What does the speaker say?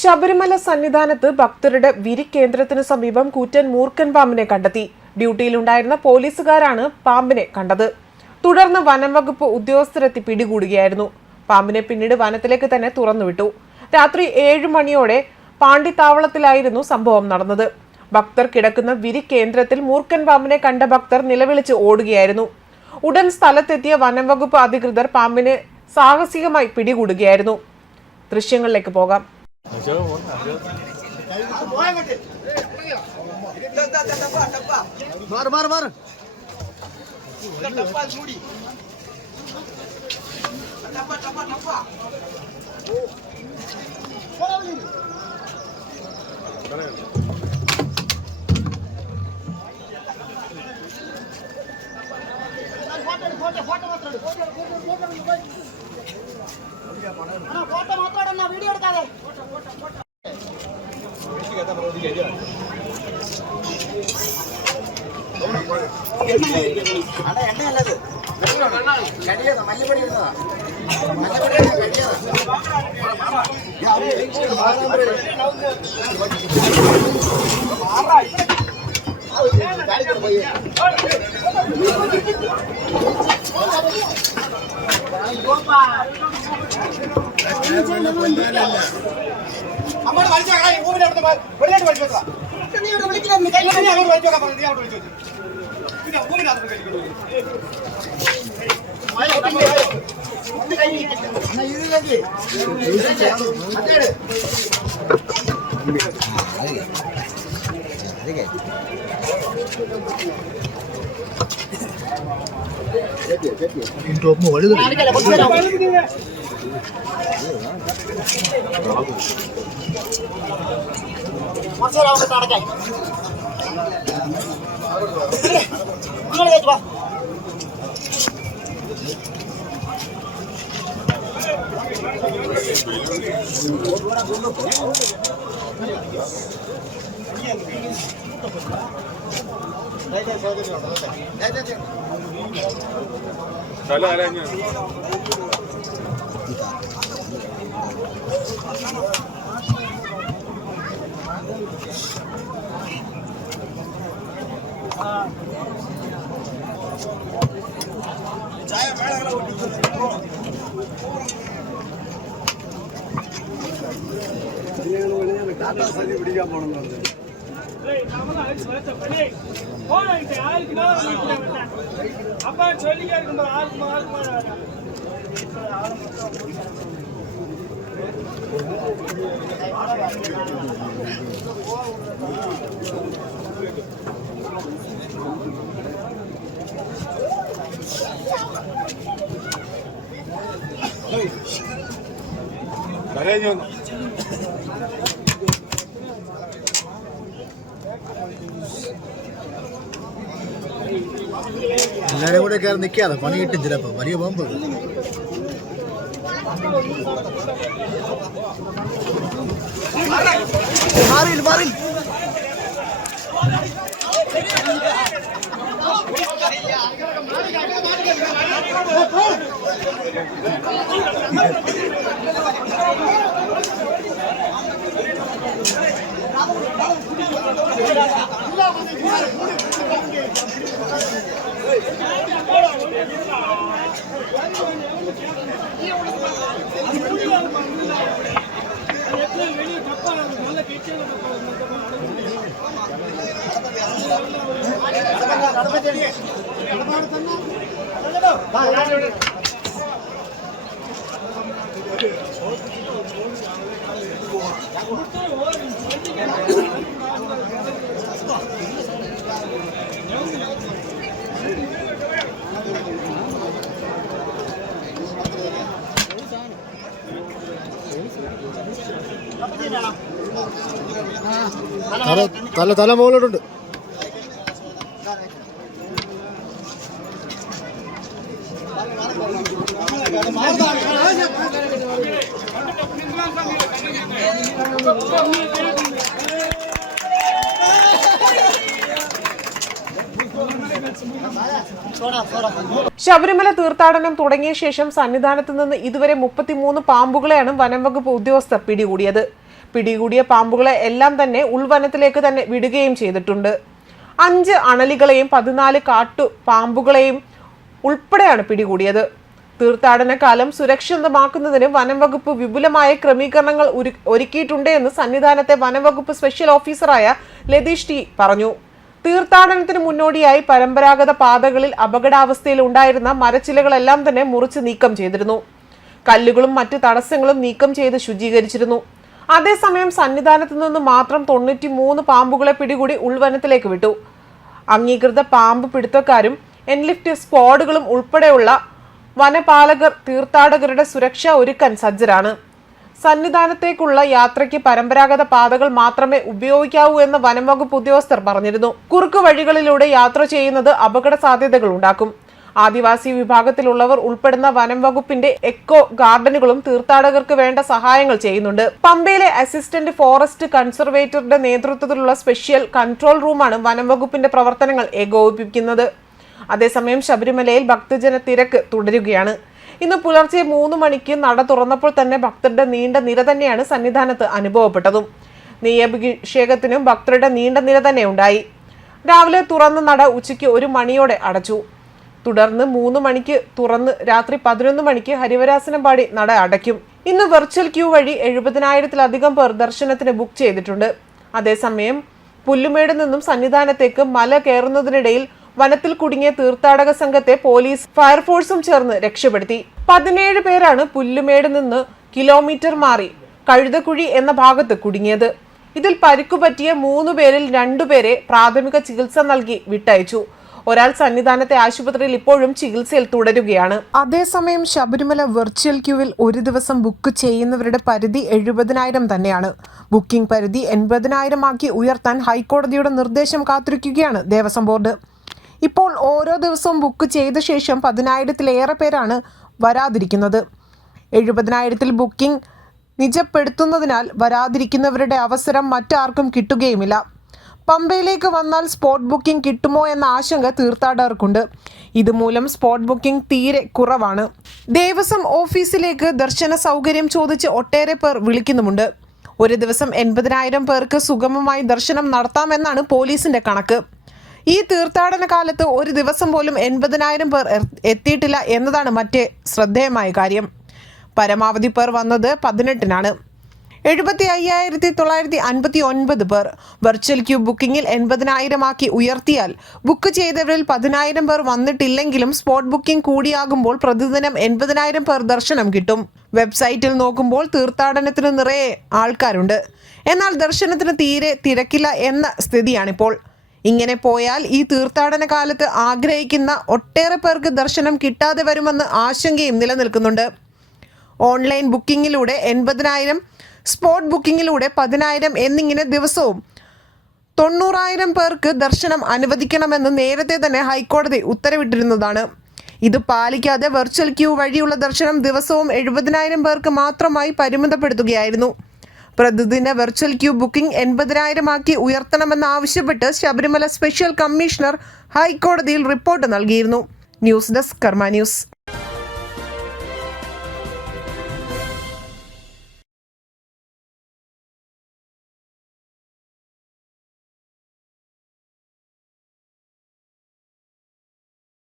ശബരിമല സന്നിധാനത്ത് ഭക്തരുടെ വിരിക്കേന്ദ്രത്തിന് സമീപം കൂറ്റൻ മൂർഖൻ പാമ്പിനെ കണ്ടെത്തി. ഡ്യൂട്ടിയിലുണ്ടായിരുന്ന പോലീസുകാരാണ് പാമ്പിനെ കണ്ടത്. തുടർന്ന് വനംവകുപ്പ് ഉദ്യോഗസ്ഥരെത്തി പിടികൂടുകയായിരുന്നു. പാമ്പിനെ പിന്നീട് വനത്തിലേക്ക് തന്നെ തുറന്നുവിട്ടു. രാത്രി 7 മണിയോടെ പാണ്ടിത്താവളത്തിലായിരുന്നു സംഭവം നടന്നത്. ഭക്തർ കിടക്കുന്ന വിരിക്കേന്ദ്രത്തിൽ മൂർഖൻ പാമ്പിനെ കണ്ട ഭക്തർ നിലവിളിച്ച് ഓടുകയായിരുന്നു. ഉടൻ സ്ഥലത്തെത്തിയ വനംവകുപ്പ് അധികൃതർ പാമ്പിനെ സാഹസികമായി പിടികൂടുകയായിരുന്നു. ദൃശ്യങ്ങളിലേക്ക് പോകാം. വീഡിയോ എടുക്കാതെ എണ്ണയല്ലത് കഴിയാതെ മല്ലിപ്പൊടി ഇരുന്നതാ. പിടിക്കാൻ പോണെന്ന് അപ്പൊ ചൊല്ലിക്കുമ്പോ എല്ലാരും കൂടെ കയറി നിൽക്കാതെ പണി കിട്ടും. ചിലപ്പോ വലിയ ബോംബ് മാറിൽ മാറിൽ തല മുകളിലോട്ടുണ്ട്. ശബരിമല തീർത്ഥാടനം തുടങ്ങിയ ശേഷം സന്നിധാനത്ത് നിന്ന് ഇതുവരെ 33 പാമ്പുകളെയാണ് വനംവകുപ്പ് ഉദ്യോഗസ്ഥർ പിടികൂടിയത്. പിടികൂടിയ പാമ്പുകളെ എല്ലാം തന്നെ ഉൾവനത്തിലേക്ക് തന്നെ വിടുകയും ചെയ്തിട്ടുണ്ട്. 5 അണലികളെയും 14 കാട്ടു പാമ്പുകളെയും ഉൾപ്പെടെയാണ് പിടികൂടിയത്. തീർത്ഥാടന കാലം സുരക്ഷിതമാക്കുന്നതിന് വനംവകുപ്പ് വിപുലമായ ക്രമീകരണങ്ങൾ ഒരുക്കിയിട്ടുണ്ട് എന്ന് സന്നിധാനത്തെ വനംവകുപ്പ് സ്പെഷ്യൽ ഓഫീസറായ ലതീഷ് ടി പറഞ്ഞു. തീർത്ഥാടനത്തിന് മുന്നോടിയായി പരമ്പരാഗത പാതകളിൽ അപകടാവസ്ഥയിൽ ഉണ്ടായിരുന്ന മരച്ചിലകളെല്ലാം തന്നെ മുറിച്ച് നീക്കം ചെയ്തിരുന്നു. കല്ലുകളും മറ്റ് തടസ്സങ്ങളും നീക്കം ചെയ്ത് ശുചീകരിച്ചിരുന്നു. അതേസമയം സന്നിധാനത്ത് നിന്ന് മാത്രം 93 പാമ്പുകളെ പിടികൂടി ഉൾവനത്തിലേക്ക് വിട്ടു. അംഗീകൃത പാമ്പ് പിടുത്തക്കാരും എൻലിഫ്റ്റ് സ്ക്വാഡുകളും ഉൾപ്പെടെയുള്ള വനപാലകർ തീർത്ഥാടകരുടെ സുരക്ഷ ഒരുക്കാൻ സജ്ജരാണ്. സന്നിധാനത്തേക്കുള്ള യാത്രയ്ക്ക് പരമ്പരാഗത പാതകൾ മാത്രമേ ഉപയോഗിക്കാവൂ എന്ന് വനംവകുപ്പ് ഉദ്യോഗസ്ഥർ പറഞ്ഞിരുന്നു. കുറുക്കു വഴികളിലൂടെ യാത്ര ചെയ്യുന്നത് അപകട സാധ്യതകൾ ഉണ്ടാക്കും. ആദിവാസി വിഭാഗത്തിലുള്ളവർ ഉൾപ്പെടുന്ന വനം വകുപ്പിന്റെ എക്കോ ഗാർഡനുകളും തീർത്ഥാടകർക്ക് വേണ്ട സഹായങ്ങൾ ചെയ്യുന്നുണ്ട്. പമ്പയിലെ അസിസ്റ്റന്റ് ഫോറസ്റ്റ് കൺസർവേറ്ററുടെ നേതൃത്വത്തിലുള്ള സ്പെഷ്യൽ കൺട്രോൾ റൂമാണ് വനം വകുപ്പിന്റെ പ്രവർത്തനങ്ങൾ ഏകോപിപ്പിക്കുന്നത്. അതേസമയം ശബരിമലയിൽ ഭക്തജന തിരക്ക് തുടരുകയാണ്. ഇന്ന് പുലർച്ചെ 3 മണിക്ക് നട തുറന്നപ്പോൾ തന്നെ ഭക്തരുടെ നീണ്ട നിര തന്നെയാണ് സന്നിധാനത്ത് അനുഭവപ്പെട്ടതും. നെയ്യഭിഷേകത്തിനും ഭക്തരുടെ നീണ്ട നിര തന്നെ ഉണ്ടായി. രാവിലെ തുറന്ന നട ഉച്ചയ്ക്ക് 1 മണിയോടെ അടച്ചു. തുടർന്ന് 3 മണിക്ക് തുറന്ന് രാത്രി 11 മണിക്ക് ഹരിവരാസനം പാടി നട അടയ്ക്കും. ഇന്ന് വെർച്വൽ ക്യൂ വഴി 70,000-ലധികം പേർ ദർശനത്തിന് ബുക്ക് ചെയ്തിട്ടുണ്ട്. അതേസമയം പുല്ലുമേട് നിന്നും സന്നിധാനത്തേക്ക് മല കയറുന്നതിനിടയിൽ വനത്തിൽ കുടുങ്ങിയ തീർത്ഥാടക സംഘത്തെ പോലീസ് ഫയർഫോഴ്സും ചേർന്ന് രക്ഷപ്പെടുത്തി. 17 പേരാണ് പുല്ലുമേട് നിന്ന് കിലോമീറ്റർ മാറി കഴുതക്കുഴി എന്ന ഭാഗത്ത് കുടുങ്ങിയത്. ഇതിൽ പരിക്കുപറ്റിയ 3 പേരിൽ 2 പേരെ പ്രാഥമിക ചികിത്സ നൽകി വിട്ടയച്ചു. ഒരാൾ സന്നിധാനത്തെ ആശുപത്രിയിൽ ഇപ്പോഴും ചികിത്സയിൽ തുടരുകയാണ്. അതേസമയം ശബരിമല വെർച്വൽ ക്യൂവിൽ ഒരു ദിവസം ബുക്ക് ചെയ്യുന്നവരുടെ പരിധി 70,000 തന്നെയാണ്. ബുക്കിംഗ് പരിധി 80,000 ആക്കി ഉയർത്താൻ ഹൈക്കോടതിയുടെ നിർദ്ദേശം കാത്തിരിക്കുകയാണ് ദേവസ്വം ബോർഡ്. ഇപ്പോൾ ഓരോ ദിവസവും ബുക്ക് ചെയ്ത ശേഷം 10,000-ലേറെ പേരാണ് വരാതിരിക്കുന്നത്. 70,000-ൽ ബുക്കിംഗ് നിജപ്പെടുത്തുന്നതിനാൽ വരാതിരിക്കുന്നവരുടെ അവസരം മറ്റാർക്കും കിട്ടുകയുമില്ല. പമ്പയിലേക്ക് വന്നാൽ സ്പോട്ട് ബുക്കിംഗ് കിട്ടുമോ എന്ന ആശങ്ക തീർത്ഥാടകർക്കുണ്ട്. ഇതുമൂലം സ്പോട്ട് ബുക്കിംഗ് തീരെ കുറവാണ്. ദേവസ്വം ഓഫീസിലേക്ക് ദർശന സൗകര്യം ചോദിച്ച് ഒട്ടേറെ പേർ വിളിക്കുന്നുമുണ്ട്. ഒരു ദിവസം 80,000 പേർക്ക് സുഗമമായി ദർശനം നടത്താമെന്നാണ് പോലീസിന്റെ കണക്ക്. ഈ തീർത്ഥാടന കാലത്ത് ഒരു ദിവസം പോലും 80,000 പേർ എത്തിയിട്ടില്ല എന്നതാണ് മറ്റേ ശ്രദ്ധേയമായ കാര്യം. പരമാവധി പേർ വന്നത് 18-നാണ്. 75,959 പേർ. വെർച്വൽ ക്യൂ ബുക്കിംഗിൽ 80,000 ആക്കി ഉയർത്തിയാൽ ബുക്ക് ചെയ്തവരിൽ 10,000 പേർ വന്നിട്ടില്ലെങ്കിലും സ്പോട്ട് ബുക്കിംഗ് കൂടിയാകുമ്പോൾ പ്രതിദിനം 80,000 പേർ ദർശനം കിട്ടും. വെബ്സൈറ്റിൽ നോക്കുമ്പോൾ തീർത്ഥാടനത്തിന് നിറയെ ആൾക്കാരുണ്ട്, എന്നാൽ ദർശനത്തിന് തീരെ തിരക്കില്ല എന്ന സ്ഥിതിയാണിപ്പോൾ. ഇങ്ങനെ പോയാൽ ഈ തീർത്ഥാടന കാലത്ത് ആഗ്രഹിക്കുന്ന ഒട്ടേറെ പേർക്ക് ദർശനം കിട്ടാതെ വരുമെന്ന് ആശങ്കയും നിലനിൽക്കുന്നുണ്ട്. ഓൺലൈൻ ബുക്കിങ്ങിലൂടെ 80,000, സ്പോട്ട് ബുക്കിങ്ങിലൂടെ 10,000 എന്നിങ്ങനെ ദിവസവും 90,000 പേർക്ക് ദർശനം അനുവദിക്കണമെന്ന് നേരത്തെ തന്നെ ഹൈക്കോടതി ഉത്തരവിട്ടിരുന്നതാണ്. ഇത് പാലിക്കാതെ വെർച്വൽ ക്യൂ വഴിയുള്ള ദർശനം ദിവസവും 70,000 പേർക്ക് മാത്രമായി പരിമിതപ്പെടുത്തുകയായിരുന്നു. പ്രതിദിന വെർച്വൽ ക്യൂ ബുക്കിംഗ് 80,000 ആക്കി ഉയർത്തണമെന്നാവശ്യപ്പെട്ട് ശബരിമല സ്പെഷ്യൽ കമ്മീഷണർ ഹൈക്കോടതിയിൽ റിപ്പോർട്ട് നൽകിയിരുന്നു. ന്യൂസ് ഡെസ്ക് കർമ്മ ന്യൂസ്.